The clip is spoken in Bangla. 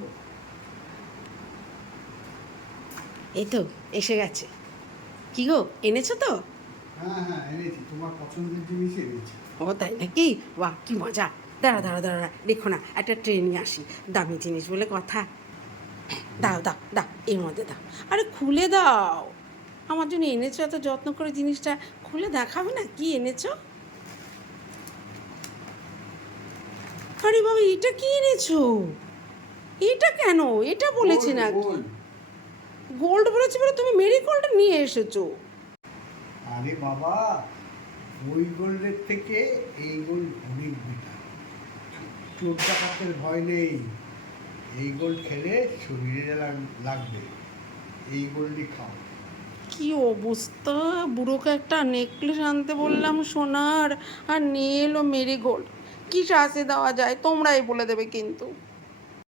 করব এই তো এসে গেছে। কি গো এনেছো তো? হ্যাঁ হ্যাঁ এনেছি। তোমার পছন্দের জিনিস এনেছি। ও তাই নাকি? বাহ কি মজা। দাঁড়া দাঁড়া দাঁড়া দেখো না একটা ট্রেন আসি। দামি জিনিস বলে কথা। দাও দাও দাও এর মধ্যে দাও। আরে খুলে দাও। আমার জন্য এনেছো এত যত্ন করে জিনিসটা। খুলে দেখাবে না কি এনেছো? আরে বাবা এটা কি এনেছো? এটা কেন? এটা বলেছি না গোল, গোল। গোল্ড বলেছি বলে তুমি মেরি গোল্ড নিয়ে এসেছ। আরে বাবা ওই গোল্ডের থেকে এই গোল্ড অনেক বেটার চোর ডাকাতের ভয় নেই। এই গোল্ড খেলে শরীরে লাগবে। এই গোল্ডই খাও। কি অবস্থা? বুড়োকে একটা নেকলেস আনতে বললাম সোনার আর নিয়ে এলো মেরি গোল্ড কি শ্বাসে দেওয়া যায়? তোমরাই বলে দেবে কিন্তু।